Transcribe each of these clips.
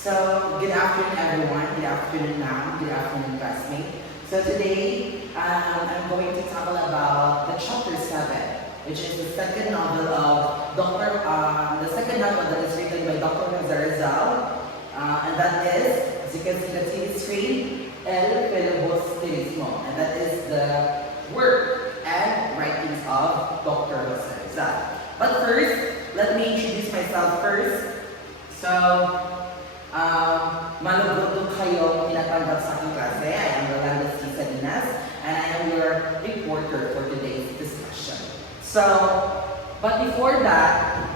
So, good afternoon everyone, good afternoon ma'am, good afternoon classmate. So today, I'm going to talk about the chapter 7, which is the second novel of the second novel that is written by Dr. Rizal, and that is, as you can see the TV screen, El Filibusterismo, and that is the work and writings of Dr. Rizal. But first, let me introduce myself first. So, malugod kayong tinatanggap sa aking klase. I am Rolando C. Salinas, and I am your reporter for today's discussion. So, but before that,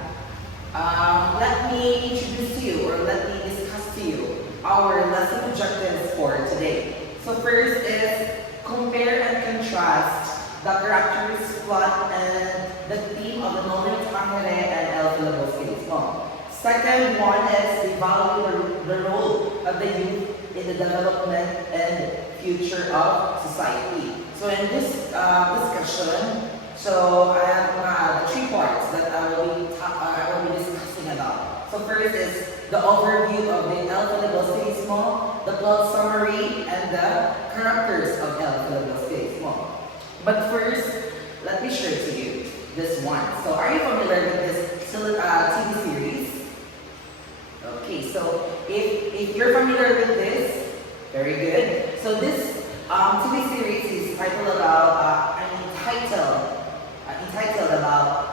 let me introduce to you, or let me discuss to you, our lesson objectives for today. So first is compare and contrast the characters, plot, and the theme of the novel Tangere and El Filibusterismo. Second one is evaluate the role of the youth in the development and future of society. So in this discussion, so I have 3 parts that I will be discussing about. So first is the overview of the El Filibusterismo, the plot summary, and the characters of El Filibusterismo. But first, let me share to you this one. So are you familiar with this TV series? Okay, so if you're familiar with this, very good. So this TV series is entitled about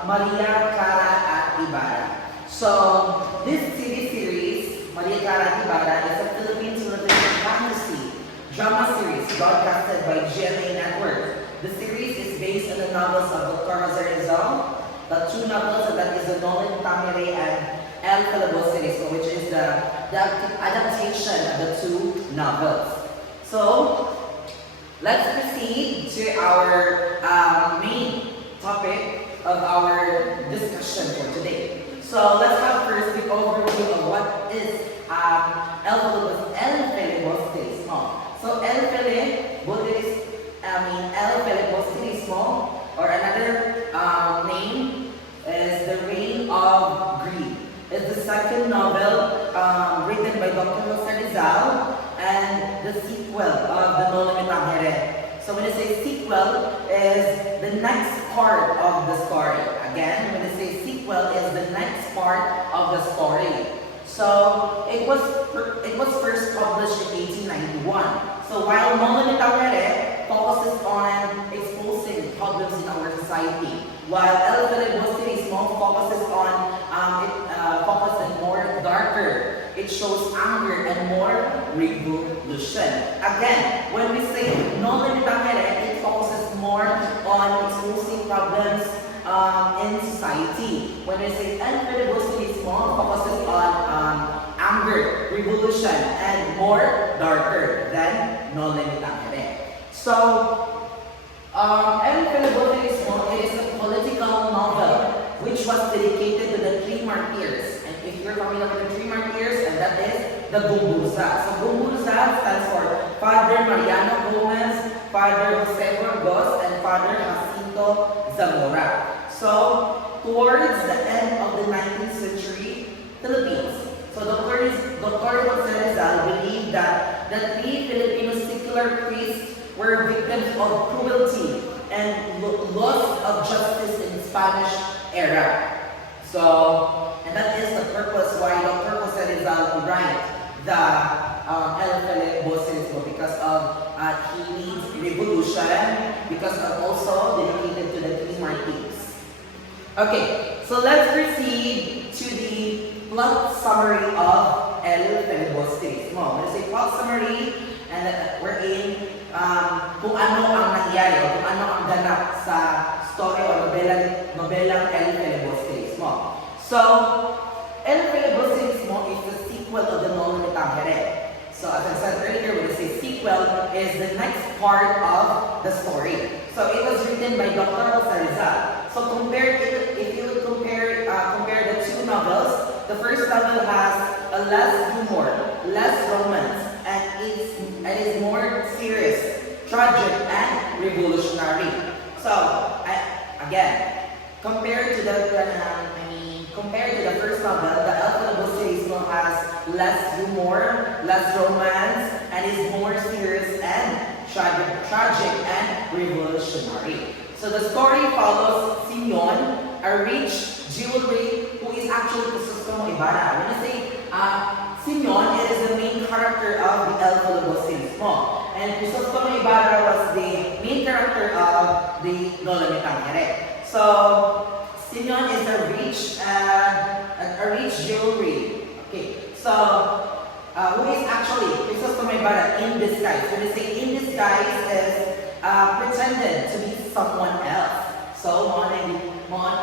Maria Clara at Ibarra. So this TV series, Maria Clara at Ibarra, is a Philippine television fantasy drama series broadcasted by GMA Network. The series is based on the novels of Dr. Jose Rizal, the 2 novels, and that is the Nolan Tangere and El Filibusterismo, which is the adaptation of the 2 novels. So, let's proceed to our main topic of our discussion for today. So, let's have first the overview of what is El Filibusterismo. So, El Filibusterismo, or another name, is The Reign of Greed. It's the second novel written by Dr. Jose Rizal and the sequel of the Nolan Tangere. So when I say sequel, is the next part of the story. Again, when I say sequel, is the next part of the story. So it was first published in 1891. So while Nolan Tangere focuses on exposing problems in our society, while El Filibusterismo focuses on more darker. It shows anger and more revolution. Again, when we say Nolan Tangere, it focuses more on exposing problems in society. When we say El Filibusterismo, focuses on anger, revolution, and more darker than Nolan Tangere. So, El Filibusterismo is a political novel which was dedicated to the 3 martyrs. And if you're familiar with the 3 martyrs, and that is the Gumburza. So Gumburza stands for Father Mariano Gomez, Father Jose Burgos, and Father Jacinto Zamora. So towards the end of the 19th century Philippines, so Dr. Jose Rizal believed that the 3 Filipino secular priests were victims of cruelty and loss of justice in the Spanish era. So, and that is the purpose why Dr. Jose Rizal write the El Filibusterismo, because of he needs revolution, because of also dedicated to the 3 martyrs. Okay, so let's proceed to the plot summary of El Filibusterismo. When I say plot summary, and we're in kung ano ang nangyari o kung ano ang ganap sa story o nobelang El Filibusterismo. So, El Filibusterismo is the sequel of the Nolan Tangere. So, as I said earlier, when I say sequel, is the next part of the story. So, it was written by Dr. Jose Rizal. So, if you would compare the 2 novels, the first novel has a less humor, less romance, and is more serious, tragic, and revolutionary. So, again, compared to the first novel, the El Filibusterismo has less humor, less romance, and is more serious and tragic and revolutionary. So the story follows Simeon, a rich jewelry who is actually Crisostomo Ibarra. When I say Simeon, it is the main character of the El Filibustero. And Crisostomo Ibarra was the main character of the Dolomitang Here. So Simeon is a rich jewelry. Okay, so who is actually Crisostomo Ibarra in disguise? When I say in disguise is pretended to be someone else. So Mon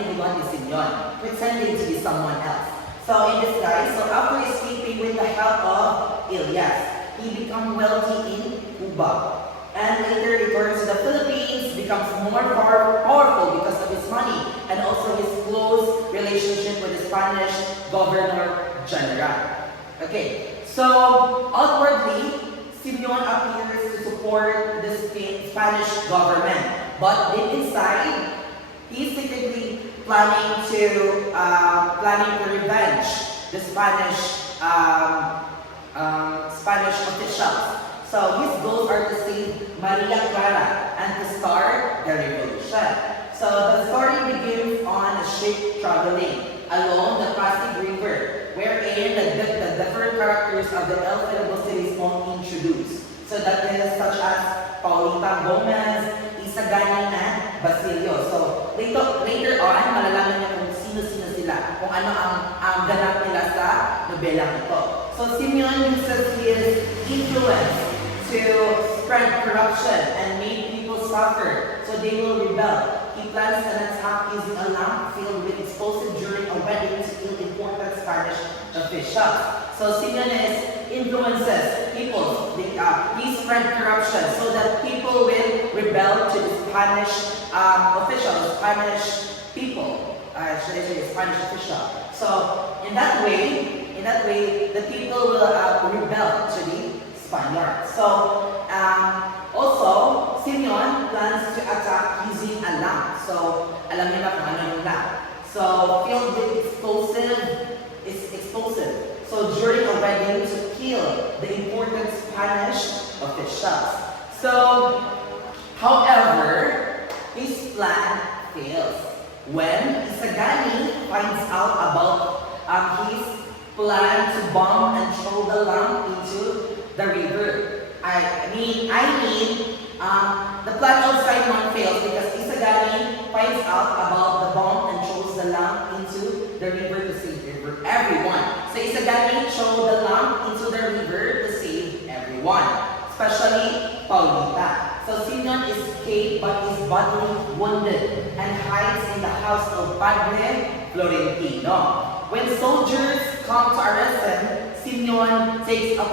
is Simeon, pretending to be someone else. So in disguise, so after escaping with the help of Elias, he becomes wealthy in Cuba. And later returns to the Philippines, becomes more powerful because of his money and also his close relationship with the Spanish Governor General. Okay, so outwardly, Simeon appears to support the Spanish government, but deep inside, he's secretly planning to revenge the Spanish officials. So his goals are to save Maria Clara and to start the revolution. So the story begins on a ship traveling along the Pasig River, wherein the different characters of the El Filibustero introduced. So that is such as Paulita Gomez, Isagani, and Basilio. So later on, malalaman niyo kung sino-sino sila, kung ano ang ganap nila sa nobelang ito. So Simeon uses his influence to spread corruption and make people suffer, so they will rebel. He plans an attack using a lamp filled with explosive during a wedding to kill important Spanish officials. So Simeon influences people. He spread corruption so that people will rebel to the Spanish officials, Spanish people. Should I say Spanish official? So in that way, the people will rebel to the Spaniards. So also, Simeon plans to attack using a lamp. So alam niyo na kung ano yung lamp. So filled with explosive. So during a wedding to kill the important Spanish officials. So, however, his plan fails when Isagani finds out about his plan to bomb and throw the lamp into the river. I mean, the plan of Simon fails because Isagani finds out about the bomb and throws the lamp into the river to save everyone. So Isagani throws the lamp into the river to save everyone, especially Paulita. So Simeon escaped but is badly wounded and hides in the house of Padre Florentino. When soldiers come to arrest him, Simeon takes a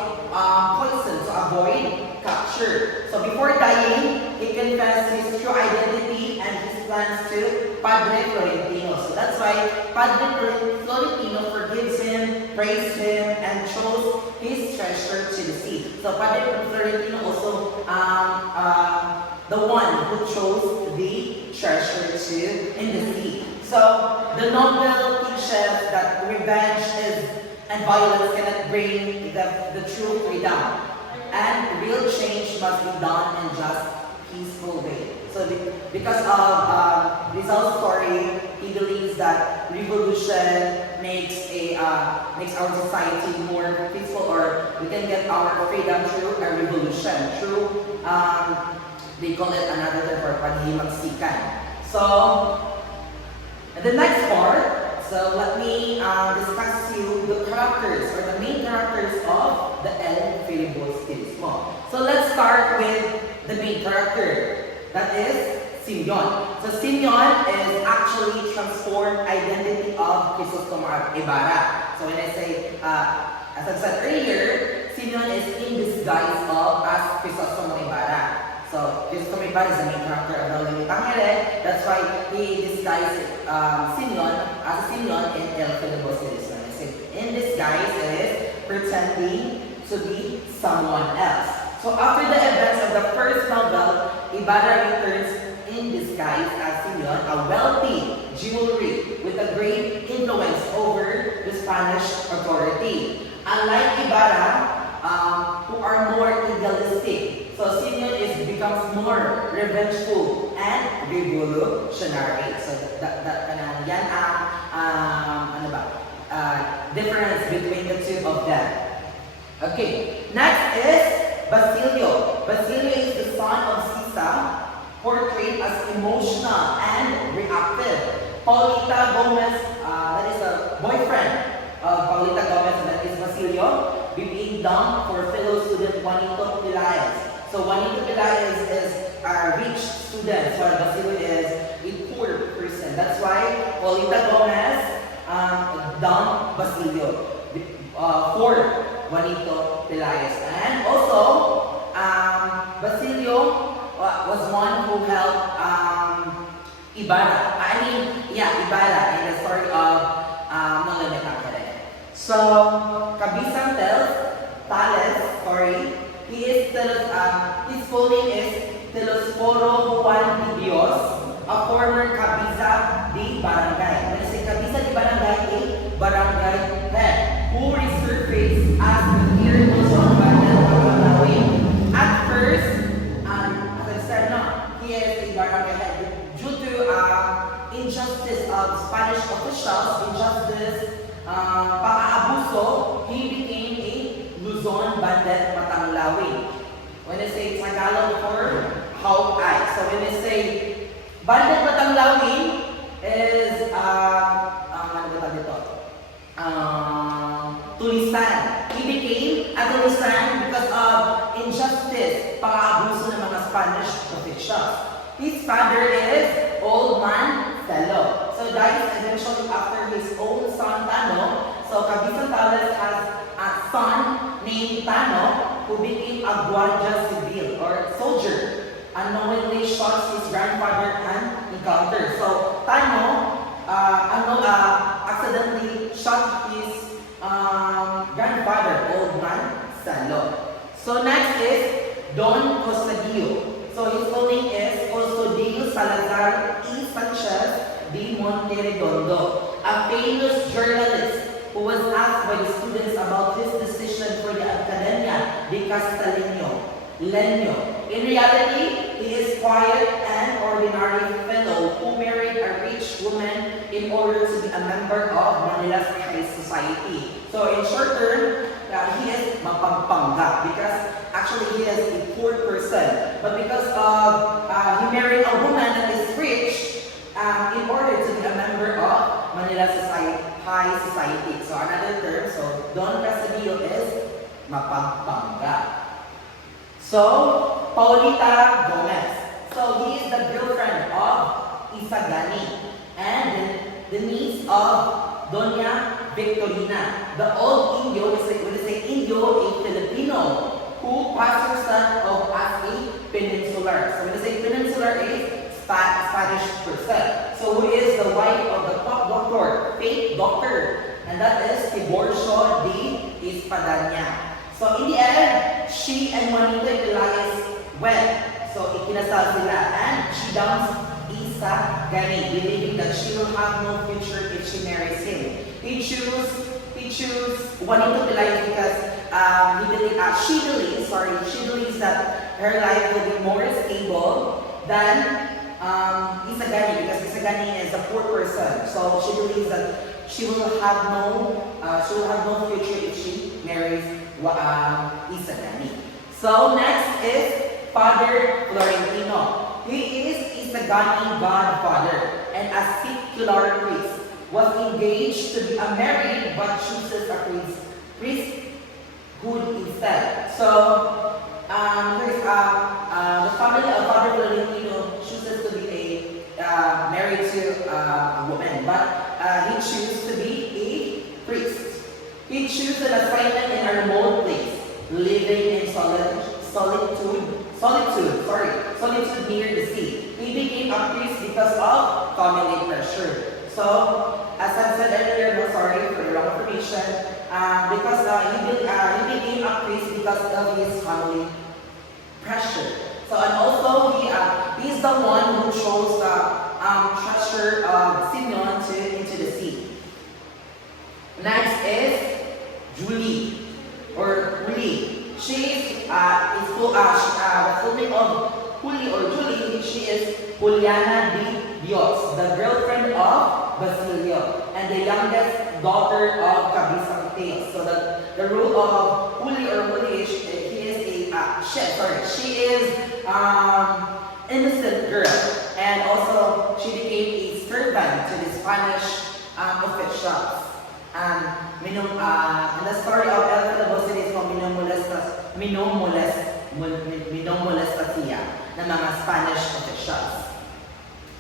poison to avoid capture. So before dying, he confesses his true identity and his plans to Padre Florentino. So that's why Padre Florentino forgives him, praises him, and throws his treasure to the sea. So Padre Florentino also the one who throws the treasure in the sea. So the novel teaches that revenge and violence cannot bring the true freedom. And real change must be done in just peaceful way. So because of Rizal's story, he believes that revolution makes our society more peaceful, or we can get our freedom through a revolution, through they call it another term for panhimagsikan. So the next part, so let me discuss to you the characters or the main characters of the El Filibustero. So let's start with the main character, that is Simeon. So Simeon is actually transformed identity of Crisostomo Ibarra. So when I say, as I said earlier, Simeon is in disguise as Crisostomo Ibarra. So Crisostomo Ibarra is the main character of Dolomitang Here. That's why he disguised Simeon as Simeon in El Filibustero. So I say, in disguise is pretending to be someone else. So after the events of the first novel, Ibarra returns in disguise as Simeon, a wealthy jewelry with a great influence over the Spanish authority. Unlike Ibarra, who are more idealistic, so Simeon becomes more revengeful and revolutionary. So yan ang difference between the two of them. Okay, next is Basilio. Basilio is the son of Sisa, portrayed as emotional and reactive. Paulita Gomez, that is a boyfriend of Paulita Gomez, that is Basilio, being dumped for fellow student Juanito Pelaez. So Juanito Pelaez is a rich student, while Basilio is a poor person. That's why Paulita Gomez dumped Basilio for Juanito Pelaez. And also, Basilio was one who helped Ibarra. Ibarra in the story of Nola Metacare. So, Kabisang Tales, his full name is Telesforo Juan de Dios, a former Kabisa de Barangay. When I say Kabisa de Barangay, a barangay head, who resurfaced as the year Luzon Bandel Pagkalawi. At first, as I said, he is a barangay head. Due to injustice of Spanish officials, pang-aabuso, he became a Luzon Bandel Matanglawi. When I say Tagalog for Hawkeye. So when I say Bandel Matanglawi is Tulisan. He became a Tulisan because of injustice, pang-aabuso ng mga Spanish officials. His father is Old Man Telo. So dies eventually after his own son Tano. So Kabisang Tales has a son named Tano who became a Guardia Civil or soldier. Unknowingly shot his grandfather and encounter. So Tano accidentally shot his grandfather, Old Man Salo. So next is Don Costadillo. So his full name is Costadillo Salazar E. Sanchez de Monterredondo, a famous journalist who was asked by the students about his decision for the Academia de Castellano. In reality, he is quiet and ordinary fellow who married a rich woman in order to be a member of Manila's high society. So in short term, he is mapagpanggap because actually he is a poor person. But because of he married a woman that is rich in order to be a member of Manila high society. So another term, so Don Casadillo is mapagpanggap. So, Paulita Gomez. So, he is the girlfriend of Isagani and the niece of Doña Victorina. The old Indio, when they say Indio, a Filipino, who passed herself off as a peninsular. So, when they say peninsular, is Spanish person. So, who is the wife of the top doctor, fake doctor, and that is Tiborcio de Espadanya. So in the end, she and Juanito Pelaez went. So ikinasal sila and she dumps Isagani, believing that she will have no future if she marries him. He choose Juanito Pelaez because she believes that her life will be more stable than Isagani, because Isagani is a poor person. So she believes that she will have no future if she marries Isagani. So next is Father Florentino. He is Isagani godfather and a secular priest. Was engaged to be married but chooses a priesthood instead. So the family of Father Florentino chooses to be married to a woman, but he chooses to be a priest. He chose an assignment in a remote place, living in solitude near the sea. He became a priest because of family pressure. So, as I said earlier, sorry for the wrong information, because he became a priest because of his family pressure. So, and also he He's the one who throws the treasure of Simeon into the sea. Next is Julie, or Julie. She is the full name of Julie or Julie. She is Juliana de Dios, the girlfriend of Basilio, and the youngest daughter of Cabeza Mateos. So the role of Julie or Julie, she is innocent girl, and also she became a servant to the Spanish officials. And the story of El Calabozo is called minomolesta siya ng mga Spanish officials.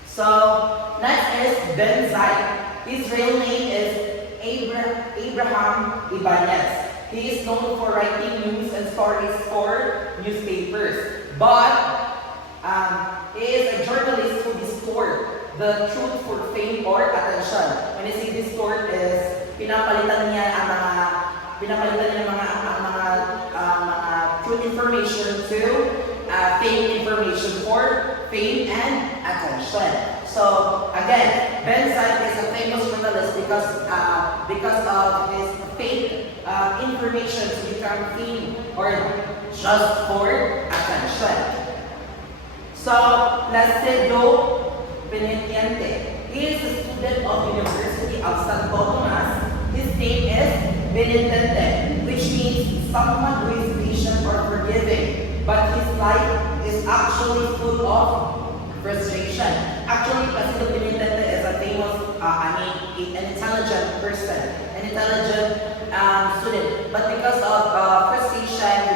So, next is Ben Zai. His real name is Abraham Ibanez. He is known for writing news and stories for newspapers. But he is a journalist who distorts the truth for fame or attention. When I say distort is pinapalitan niya ang mga true information to fake information for fame and attention. So again, Ben Zai is a famous journalist because of his fake information to become fame or just for attention. So Placido Benitiente. He is a student of University of Santo Tomas. His name is Benitente, which means someone who is patient or forgiving. But his life is actually full of frustration. Actually, Placido Benitente is a famous, an intelligent person, an intelligent student. But because of frustration,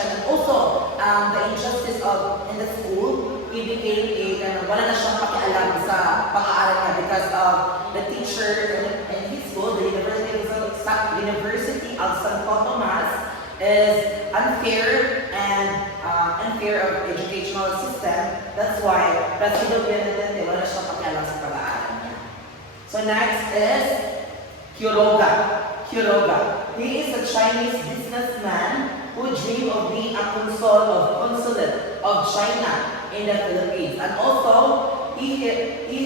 and also the injustice in the school, he became wala na siyang pakialam sa pag-aaral niya because of the teacher in his school, the University of Santo Tomas, is unfair of educational system. That's why Placido Benitente wala siyang pakialam sa pag-aaral niya. So next is Quiroga. He is a Chinese businessman who dreamed of being a consulate of China in the Philippines. And also, he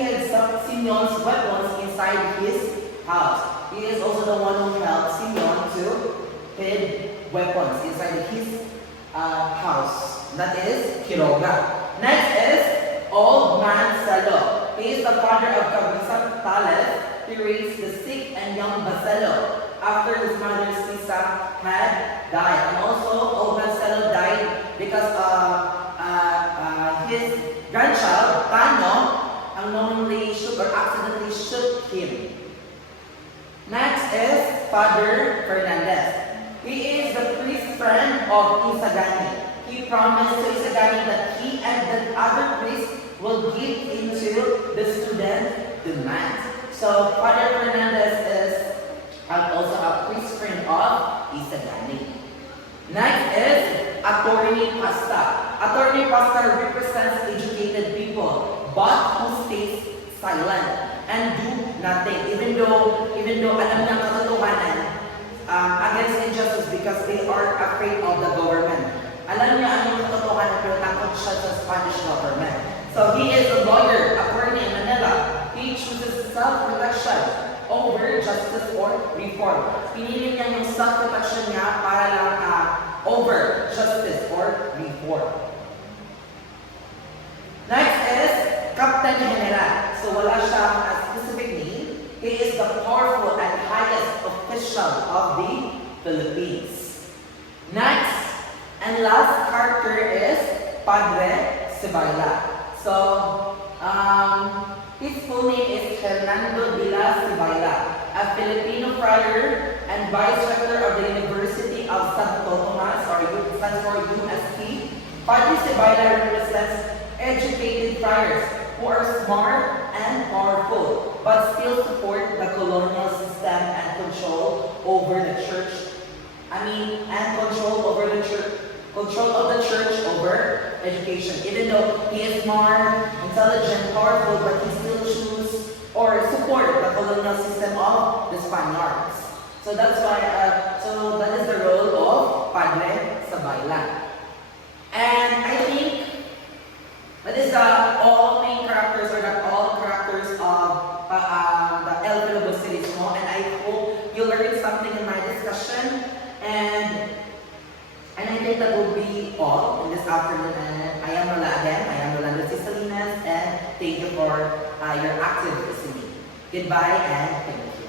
had some Simeon's weapons inside his house. He is also the one who helped Simeon to hid weapons inside his house. That is Quiroga. Next is Old Man Celo. He is the father of Cabeza Tales. He raised the sick and young Bacelo after his mother Sisa had died. And also, Old Man Celo died because his grandchild, Tano, unknowingly shook or accidentally shook him. Next is Father Fernandez. He is the priest friend of Isagani. He promised to Isagani that he and the other priests will give into the student demands. So Father Fernandez is also a priest friend of Isagani. Next is Attorney Pasta. Attorney Pasta represents educated people, but who stays silent and do nothing, even though alam ng katotohanan against injustice because they are afraid of the government. Alam niya ang katotohanan pero takot siya sa Spanish government. So he is a lawyer, attorney in Manila. He chooses self-protection over justice or reform. Pinili niya yung self-protection niya para lang over justice or reform. Next is Captain General. So wala siyang specific name. He is the powerful and highest official of the Philippines. Next and last character is Padre Sibayla. So his full name is Hernando de la Sibayla, a Filipino friar and vice rector of the University of Santo Tomas, or stands for UST. Padre Sibayla represents educated friars who are smart and powerful, but still support the colonial system and control over the church. Control of the church over education. Even though he is smart, intelligent, powerful, but he still choose or support the colonial system of the Spaniards. So that's why. So that is the role of Padre Sibayla. And I think thank you for your active listening. Goodbye and thank you.